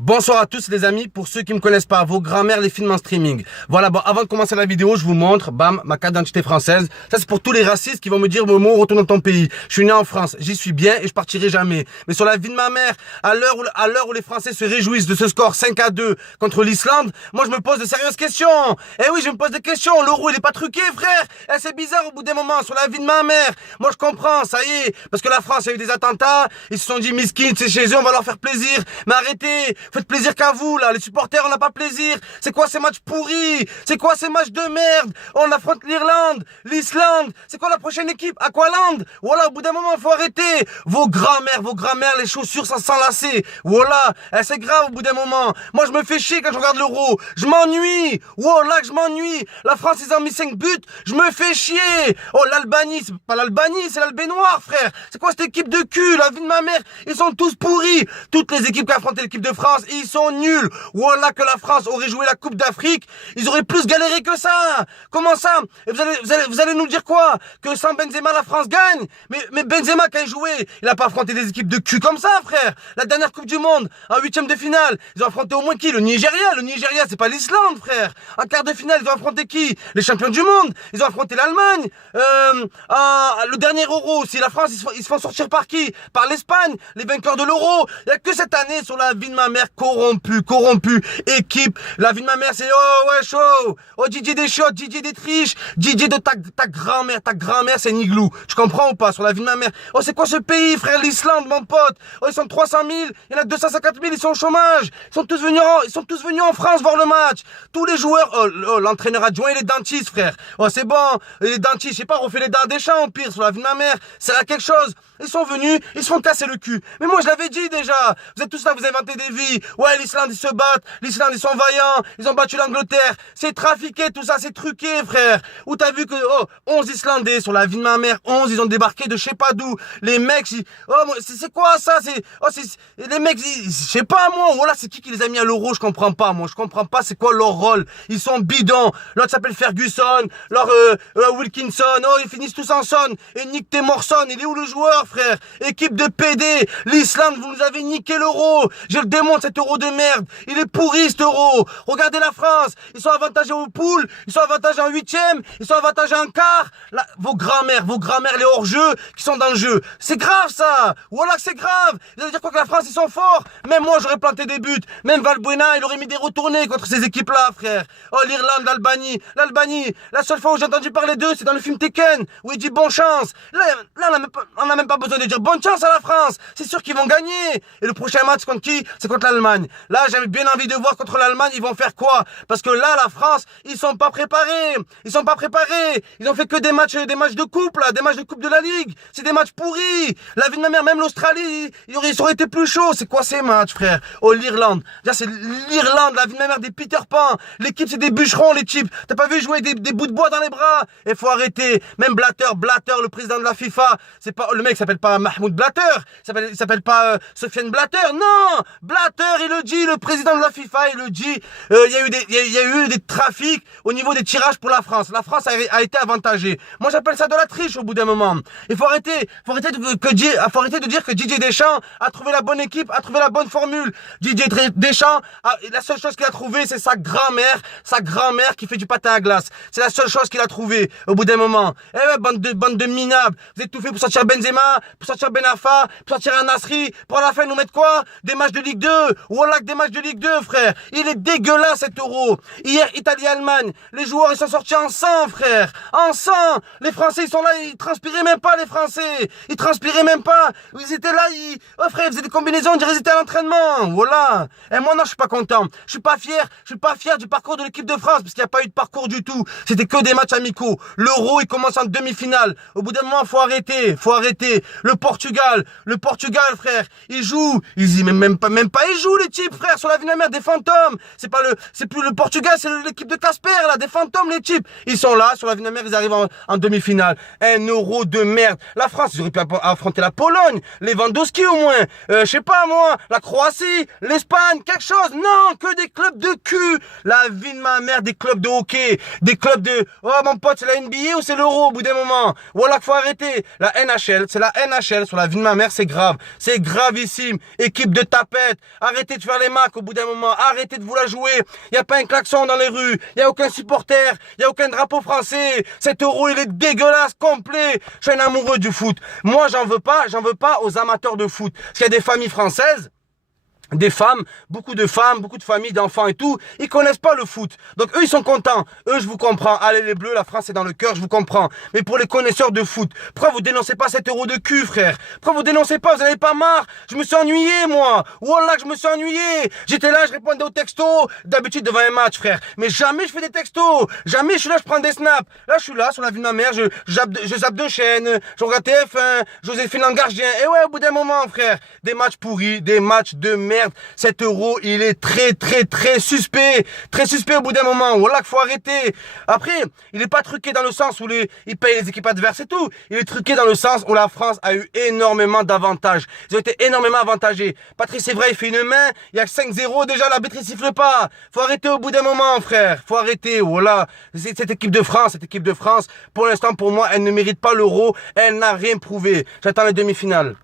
Bonsoir à tous les amis, pour ceux qui me connaissent pas, vos grands-mères les films en streaming. Voilà, bon, avant de commencer la vidéo, je vous montre, bam, ma carte d'identité française. Ça c'est pour tous les racistes qui vont me dire, Momo, retourne dans ton pays. Je suis né en France, j'y suis bien et je partirai jamais. Mais sur la vie de ma mère, à l'heure où les Français se réjouissent de ce score 5-2 contre l'Islande, moi je me pose de sérieuses questions. Eh oui, je me pose des questions, l'euro il est pas truqué frère. Eh, c'est bizarre au bout d'un moment, sur la vie de ma mère. Moi je comprends, ça y est, parce que la France a eu des attentats, ils se sont dit, miskin, c'est chez eux, on va leur faire plaisir. Mais arrêtez, faites plaisir qu'à vous, là. Les supporters, on n'a pas plaisir. C'est quoi ces matchs pourris? C'est quoi ces matchs de merde? On affronte l'Irlande, l'Islande. C'est quoi la prochaine équipe? Aqualand? Voilà, au bout d'un moment, faut arrêter. Vos grands-mères, les chaussures, ça sent lacé. Voilà, c'est grave au bout d'un moment. Moi, je me fais chier quand je regarde l'Euro. Je m'ennuie. Voilà, que je m'ennuie. La France, ils ont mis 5 buts. Je me fais chier. Oh, l'Albanie, c'est pas l'Albanie, c'est l'Albénoir, frère. C'est quoi cette équipe de cul? La vie de ma mère, ils sont tous pourris. Toutes les équipes qui affrontent l'équipe de France, ils sont nuls. Voilà que la France aurait joué la Coupe d'Afrique, ils auraient plus galéré que ça. Comment ça? Et vous allez nous dire quoi? Que sans Benzema, la France gagne? Mais Benzema, quand il jouait, il a pas affronté des équipes de cul comme ça, frère. La dernière Coupe du Monde, en huitième de finale, ils ont affronté au moins qui? Le Nigeria. Le Nigeria, c'est pas l'Islande, frère. En quart de finale, ils ont affronté qui? Les champions du monde. Ils ont affronté l'Allemagne. Le dernier Euro aussi, la France, ils se font sortir par qui? Par l'Espagne, les vainqueurs de l'Euro. Il y a que cette année sur la vie de ma mère corrompu, équipe. La vie de ma mère, c'est oh ouais chaud, oh Didier Deschamps, Didier Détriche, Didier de ta grand-mère c'est Niglou. Tu comprends ou pas sur la vie de ma mère? Oh c'est quoi ce pays, frère? L'Islande, mon pote. Oh ils sont 300 000, il y en a 250 000, ils sont au chômage. Ils sont tous venus en France voir le match. Tous les joueurs, l'entraîneur adjoint et les dentistes, frère. Oh c'est bon, les dentistes, je sais pas, refait les dents des champs, au pire, sur la vie de ma mère. C'est là quelque chose. Ils sont venus, ils se font casser le cul. Mais moi, je l'avais dit déjà. Vous êtes tous là, vous inventez des vies. Ouais, l'Islande, ils se battent. L'Islande, ils sont vaillants. Ils ont battu l'Angleterre. C'est trafiqué, tout ça, c'est truqué, frère. Où t'as vu que, 11 Islandais sur la vie de ma mère. 11, ils ont débarqué de je sais pas d'où. Les mecs, c'est quoi ça? Les mecs, je sais pas, moi. Voilà, c'est qui les a mis à l'euro? Je comprends pas, moi. Je comprends pas c'est quoi leur rôle. Ils sont bidons. L'autre s'appelle Ferguson. Wilkinson. Oh, ils finissent tous en son. Et Nick Morrison, il est où le joueur? Frère, équipe de PD, l'Islande, vous nous avez niqué l'euro. Je le démontre cet euro de merde. Il est pourri cet euro. Regardez la France, ils sont avantagés aux poules, ils sont avantagés en huitième, ils sont avantagés en quart. Là, vos grands-mères, les hors-jeux qui sont dans le jeu. C'est grave ça. Voilà que c'est grave. Vous allez dire quoi que la France ils sont forts? Même moi j'aurais planté des buts. Même Valbuena il aurait mis des retournés contre ces équipes-là, frère. Oh l'Irlande, l'Albanie. La seule fois où j'ai entendu parler d'eux, c'est dans le film Tekken où il dit bonne chance. Là on n'a même pas besoin de dire bonne chance à la France. C'est sûr qu'ils vont gagner. Et le prochain match contre qui? C'est contre l'Allemagne. Là, j'ai bien envie de voir contre l'Allemagne, ils vont faire quoi? Parce que là, la France, ils sont pas préparés. Ils ont fait que des matchs de coupe, là, des matchs de coupe de la Ligue. C'est des matchs pourris. La vie de ma mère, même l'Australie, ils auraient été plus chauds. C'est quoi ces matchs, frère? Oh, l'Irlande. Là, c'est l'Irlande, la vie de ma mère, des Peter Pan. L'équipe, c'est des bûcherons, les types. T'as pas vu jouer des bouts de bois dans les bras? Il faut arrêter. Même Blatter, le président de la FIFA, c'est pas, le mec s'appelle pas Mahmoud Blatter, il s'appelle pas Sofiane Blatter, non, Blatter il le dit, le président de la FIFA il le dit, il y a eu des trafics au niveau des tirages pour la France a été avantagée. Moi j'appelle ça de la triche au bout d'un moment. Il faut arrêter de dire que Didier Deschamps a trouvé la bonne équipe, a trouvé la bonne formule. Didier Deschamps, la seule chose qu'il a trouvé c'est sa grand-mère qui fait du patin à glace. C'est la seule chose qu'il a trouvé au bout d'un moment. Eh ouais, bande de minables, vous êtes tout fait pour sortir Benzema, pour sortir Benafa, pour sortir un Nasri, pour à la fin nous mettre quoi? Des matchs de Ligue 2. Voilà que des matchs de Ligue 2, frère. Il est dégueulasse cet euro. Hier, Italie-Allemagne, les joueurs ils sont sortis en sang, frère. En sang. Les Français ils sont là, ils transpiraient même pas, les Français. Ils transpiraient même pas. Ils étaient là, frère, ils faisaient des combinaisons, on dirait qu'ils étaient à l'entraînement. Voilà. Et moi non, je suis pas content. Je suis pas fier du parcours de l'équipe de France, parce qu'il n'y a pas eu de parcours du tout. C'était que des matchs amicaux. L'euro, il commence en demi-finale. Au bout d'un moment, faut arrêter. Le Portugal, frère, il joue. Même pas, ils jouent, les types, frère, sur la vie de la mer, des fantômes. C'est plus le Portugal, c'est l'équipe de Casper, là, des fantômes, les types. Ils sont là, sur la vie de la mer, ils arrivent en demi-finale. Un euro de merde. La France, ils auraient pu affronter la Pologne, Lewandowski au moins, je sais pas moi, la Croatie, l'Espagne, quelque chose. Non, que des clubs de cul. La vie de ma mère, des clubs de hockey, des clubs de, oh mon pote, c'est la NBA ou c'est l'euro au bout d'un moment. Voilà qu'il faut arrêter. La NHL, c'est la la NHL, sur la vie de ma mère, c'est grave. C'est gravissime. Équipe de tapettes. Arrêtez de faire les macs au bout d'un moment. Arrêtez de vous la jouer. Il n'y a pas un klaxon dans les rues. Il n'y a aucun supporter. Il n'y a aucun drapeau français. Cet euro, il est dégueulasse, complet. Je suis un amoureux du foot. Moi, j'en veux pas aux amateurs de foot. Parce qu'il y a des familles françaises, des femmes, beaucoup de familles, d'enfants et tout, ils connaissent pas le foot. Donc eux, ils sont contents. Eux, je vous comprends. Allez les Bleus, la France est dans le cœur, je vous comprends. Mais pour les connaisseurs de foot, pourquoi vous dénoncez pas cet euro de cul, frère? Pourquoi vous dénoncez pas? Vous n'avez pas marre? Je me suis ennuyé, moi. Wallah, je me suis ennuyé. J'étais là, je répondais aux textos, d'habitude devant un match, frère. Mais jamais je fais des textos. Jamais je suis là, je prends des snaps. Là, je suis là, sur la vie de ma mère, je zappe deux chaînes, je regarde TF1, Joséphine Langargien. Et ouais, au bout d'un moment, frère, des matchs pourris, des matchs de merde. Cet euro, il est très suspect. Très suspect au bout d'un moment. Voilà qu'il faut arrêter. Après, il n'est pas truqué dans le sens où il paye les équipes adverses et tout. Il est truqué dans le sens où la France a eu énormément d'avantages. Ils ont été énormément avantagés. Patrice Evra, il fait une main. Il y a 5-0 déjà, l'arbitre, il siffle pas. Faut arrêter au bout d'un moment, frère. Faut arrêter. Voilà. Cette équipe de France, pour l'instant, pour moi, elle ne mérite pas l'euro. Elle n'a rien prouvé. J'attends les demi-finales.